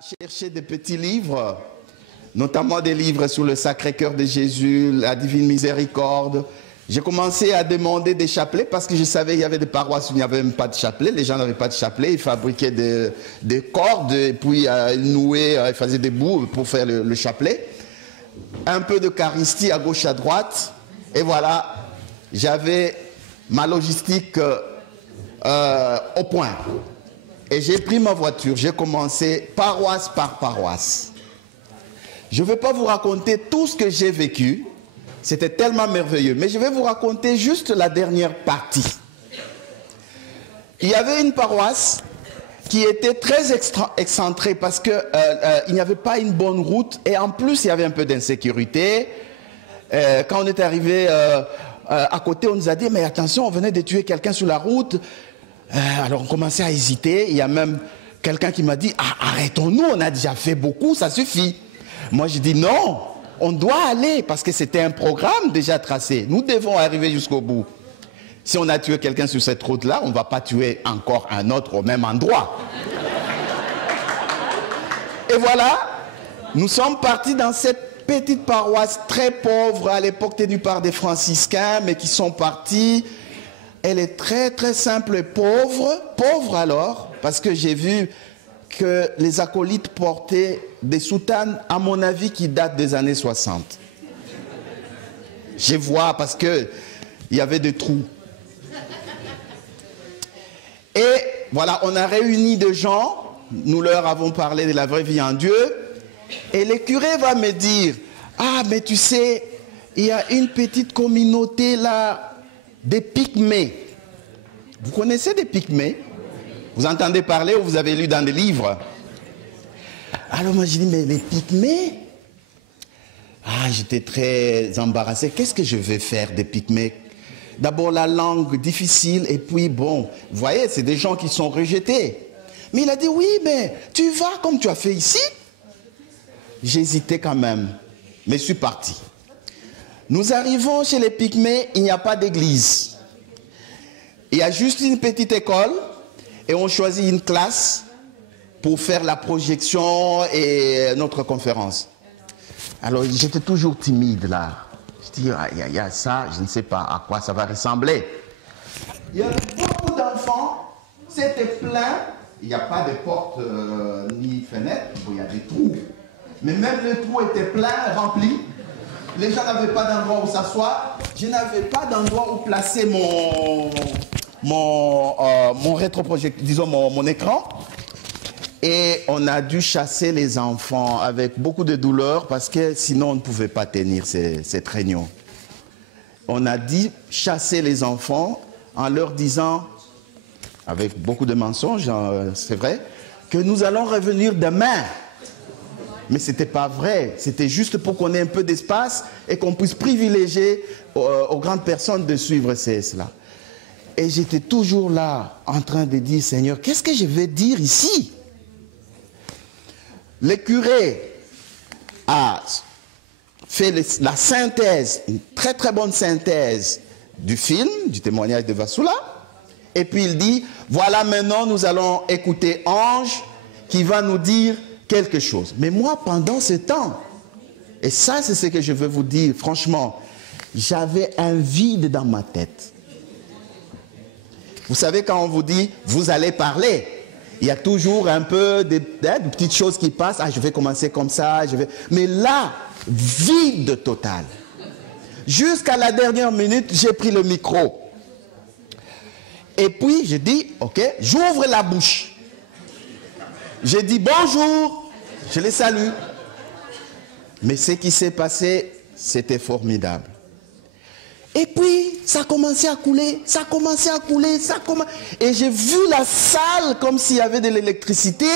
cherché des petits livres, notamment des livres sur le Sacré-Cœur de Jésus, la Divine Miséricorde. J'ai commencé à demander des chapelets parce que je savais qu'il y avait des paroisses où il n'y avait même pas de chapelet. Les gens n'avaient pas de chapelet, ils fabriquaient des cordes et puis ils nouaient, ils faisaient des bouts pour faire le chapelet. Un peu d'Eucharistie à gauche, à droite. Et voilà, j'avais ma logistique au point. Et j'ai pris ma voiture, j'ai commencé paroisse par paroisse. Je ne vais pas vous raconter tout ce que j'ai vécu. C'était tellement merveilleux. Mais je vais vous raconter juste la dernière partie. Il y avait une paroisse qui était très excentrée parce qu'il n'y avait pas une bonne route. Et en plus, il y avait un peu d'insécurité. Quand on est arrivé à côté, on nous a dit, mais attention, on venait de tuer quelqu'un sur la route. Alors on commençait à hésiter. Il y a même quelqu'un qui m'a dit, arrêtons-nous, on a déjà fait beaucoup, ça suffit. Moi, je dis non, on doit aller parce que c'était un programme déjà tracé. Nous devons arriver jusqu'au bout. Si on a tué quelqu'un sur cette route-là, on ne va pas tuer encore un autre au même endroit. Et voilà, nous sommes partis dans cette petite paroisse très pauvre, à l'époque tenue par des franciscains, mais qui sont partis. Elle est très très simple et pauvre. Pauvre alors, parce que j'ai vu que les acolytes portaient des soutanes, à mon avis, qui datent des années 60. Je vois parce qu'il y avait des trous. Et voilà, on a réuni des gens, nous leur avons parlé de la vraie vie en Dieu, et le curé va me dire, ah mais tu sais, il y a une petite communauté là, des Pygmées. Vous connaissez des Pygmées? Vous entendez parler ou vous avez lu dans des livres? Alors moi j'ai dit, mais les Pygmées? Ah, j'étais très embarrassé. Qu'est-ce que je vais faire des Pygmées? D'abord la langue difficile et puis bon, vous voyez, c'est des gens qui sont rejetés. Mais il a dit, oui, mais tu vas comme tu as fait ici. J'hésitais quand même, mais je suis parti. Nous arrivons chez les Pygmées, il n'y a pas d'église. Il y a juste une petite école et on choisit une classe pour faire la projection et notre conférence. Alors j'étais toujours timide là. Je dis, il y a ça, je ne sais pas à quoi ça va ressembler. Il y avait beaucoup d'enfants, c'était plein. Il n'y a pas de porte ni fenêtre, il y a des trous. Mais même les trous étaient pleins, remplis. Les gens n'avaient pas d'endroit où s'asseoir. Je n'avais pas d'endroit où placer mon rétroprojecteur, disons mon écran. Et on a dû chasser les enfants avec beaucoup de douleur parce que sinon on ne pouvait pas tenir cette réunion. On a dit chasser les enfants en leur disant, avec beaucoup de mensonges, c'est vrai, que nous allons revenir demain. Mais ce n'était pas vrai, c'était juste pour qu'on ait un peu d'espace et qu'on puisse privilégier aux grandes personnes de suivre cela. Et j'étais toujours là en train de dire, Seigneur, qu'est-ce que je vais dire ici? Le curé a fait la synthèse, une très très bonne synthèse du film, du témoignage de Vassoula. Et puis il dit, voilà maintenant nous allons écouter Ange qui va nous dire quelque chose. Mais moi, pendant ce temps, et ça c'est ce que je veux vous dire, franchement, j'avais un vide dans ma tête. Vous savez, quand on vous dit, vous allez parler, il y a toujours un peu de petites choses qui passent. Ah, je vais commencer comme ça, mais là, vide total. Jusqu'à la dernière minute, j'ai pris le micro. Et puis, je dis, ok, j'ouvre la bouche. J'ai dit bonjour, je les salue. Mais ce qui s'est passé, c'était formidable. Et puis, ça a commencé à couler, ça a commencé à couler, Et j'ai vu la salle comme s'il y avait de l'électricité,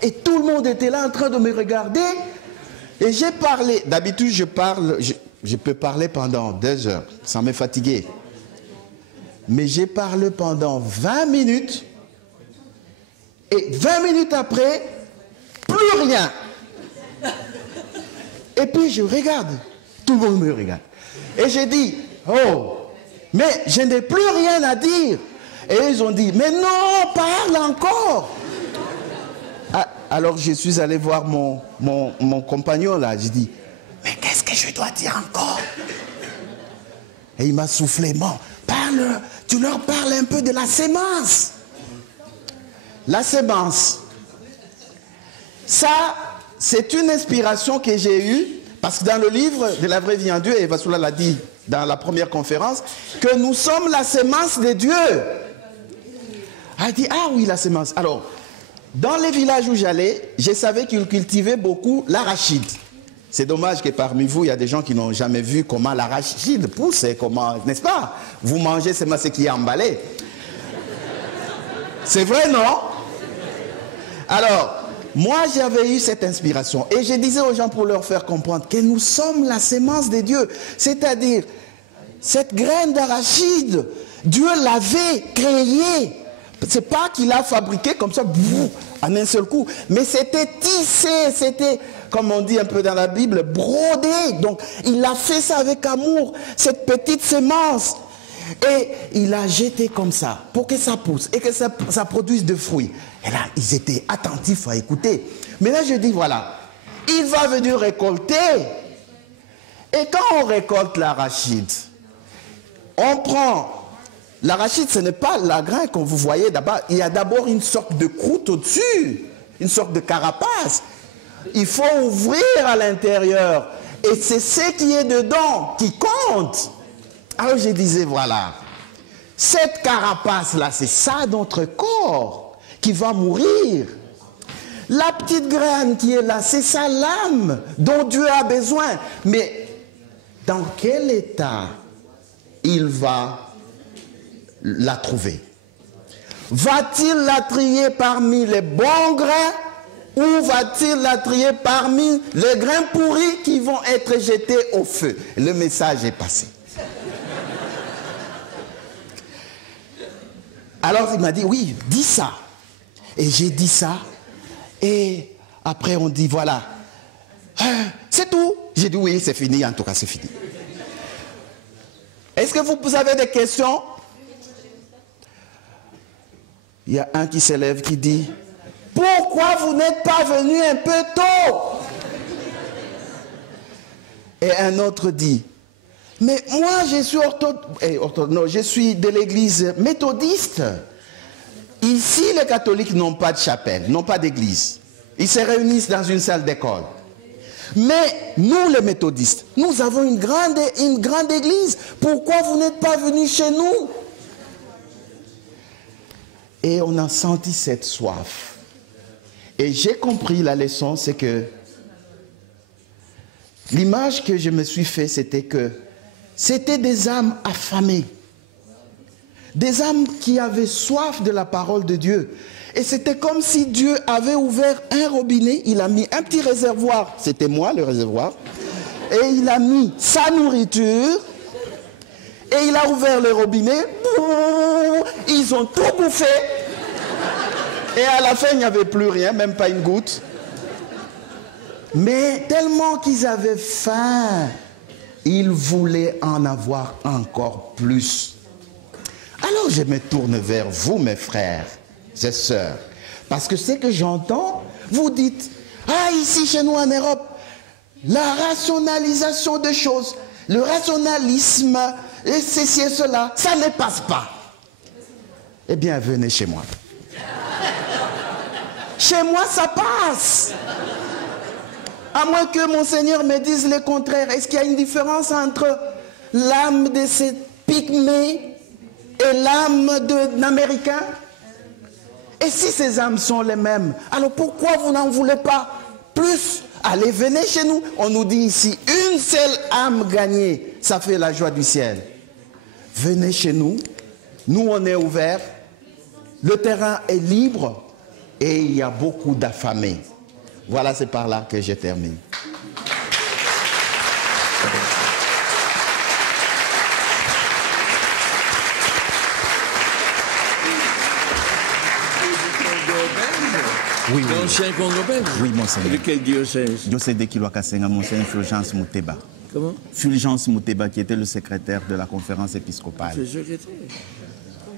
et tout le monde était là en train de me regarder. Et j'ai parlé, d'habitude je peux parler pendant 2 heures, sans me fatiguer. Mais j'ai parlé pendant 20 minutes, et 20 minutes après, plus rien. Et puis je regarde, tout le monde me regarde. Et j'ai dit, oh, mais je n'ai plus rien à dire. Et ils ont dit, mais non, parle encore. Alors je suis allé voir mon compagnon là. J'ai dit, mais qu'est-ce que je dois dire encore? Et il m'a soufflé, bon, parle, tu leur parles un peu de la sémence. La sémence. Ça, c'est une inspiration que j'ai eue, parce que dans le livre de la vraie vie en Dieu, et Vasoula l'a dit dans la première conférence, que nous sommes la sémence de Dieu. Elle dit, ah oui, la sémence. Alors, dans les villages où j'allais, je savais qu'ils cultivaient beaucoup l'arachide. C'est dommage que parmi vous, il y a des gens qui n'ont jamais vu comment l'arachide pousse, et comment, n'est-ce pas? Vous mangez seulement ce qui est emballé. C'est vrai, non? Alors, moi, j'avais eu cette inspiration. Et je disais aux gens pour leur faire comprendre que nous sommes la sémence de Dieu. C'est-à-dire, cette graine d'arachide, Dieu l'avait créée. C'est pas qu'il l'a fabriqué comme ça, en un seul coup. Mais c'était tissé, c'était, comme on dit un peu dans la Bible, brodé. Donc, il a fait ça avec amour, cette petite sémence. Et il l'a jeté comme ça, pour que ça pousse et que ça produise de fruits. Et là, ils étaient attentifs à écouter. Mais là, je dis, voilà, il va venir récolter. Et quand on récolte l'arachide, on prend... L'arachide, ce n'est pas la graine que vous voyez d'abord. Il y a d'abord une sorte de croûte au-dessus, une sorte de carapace. Il faut ouvrir à l'intérieur. Et c'est ce qui est dedans qui compte. Alors je disais, voilà, cette carapace-là, c'est ça notre corps qui va mourir. La petite graine qui est là, c'est ça l'âme dont Dieu a besoin. Mais dans quel état il va la trouver? Va-t-il la trier parmi les bons grains ou va-t-il la trier parmi les grains pourris qui vont être jetés au feu? Le message est passé. Alors il m'a dit, oui, dis ça. Et j'ai dit ça. Et après on dit, voilà, c'est tout. J'ai dit, oui, c'est fini, en tout cas c'est fini. Est-ce que vous avez des questions? Il y a un qui s'élève qui dit, pourquoi vous n'êtes pas venu un peu tôt? Et un autre dit, mais moi je suis je suis de l'église méthodiste. Ici les catholiques n'ont pas de chapelle, n'ont pas d'église. Ils se réunissent dans une salle d'école. Mais nous les méthodistes, nous avons une grande église. Pourquoi vous n'êtes pas venus chez nous? Et on a senti cette soif. Et j'ai compris la leçon, c'est que l'image que je me suis fait, c'était que c'était des âmes affamées. Des âmes qui avaient soif de la parole de Dieu. Et c'était comme si Dieu avait ouvert un robinet, il a mis un petit réservoir, c'était moi le réservoir, et il a mis sa nourriture, et il a ouvert le robinet, ils ont tout bouffé, et à la fin il n'y avait plus rien, même pas une goutte. Mais tellement qu'ils avaient faim, ils voulaient en avoir encore plus. Alors je me tourne vers vous, mes frères et sœurs, parce que ce que j'entends, vous dites, ah, ici chez nous en Europe, la rationalisation des choses, le rationalisme, et ceci et cela, ça ne passe pas. Eh bien, venez chez moi. Chez moi, ça passe. À moins que mon Seigneur me dise le contraire. Est-ce qu'il y a une différence entre l'âme de ces pygmées et l'âme d'un Américain? Et si ces âmes sont les mêmes, alors pourquoi vous n'en voulez pas plus? Allez, venez chez nous. On nous dit ici, une seule âme gagnée, ça fait la joie du ciel. Venez chez nous. Nous, on est ouverts. Le terrain est libre et il y a beaucoup d'affamés. Voilà, c'est par là que je termine. Oui, oui. L'ancien Congo belge? Oui, monseigneur. De quel diocèse? Diocèse de Kiloa-Kasenga, monseigneur Fulgence Mouteba. Comment? Fulgence Mouteba, qui était le secrétaire de la conférence épiscopale. Tu es secrétaire?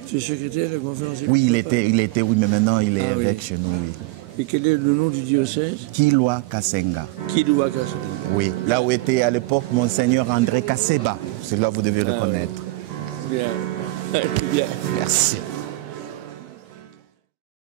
Tu es secrétaire de la conférence épiscopale? Oui, il était, oui, mais maintenant il est oui. évêque chez nous, oui. Et quel est le nom du diocèse? Kilwa Kasenga. Kilwa Kasenga. Oui, là où était à l'époque Monseigneur André Kaseba. C'est là que vous devez reconnaître. Bien. Bien. Merci.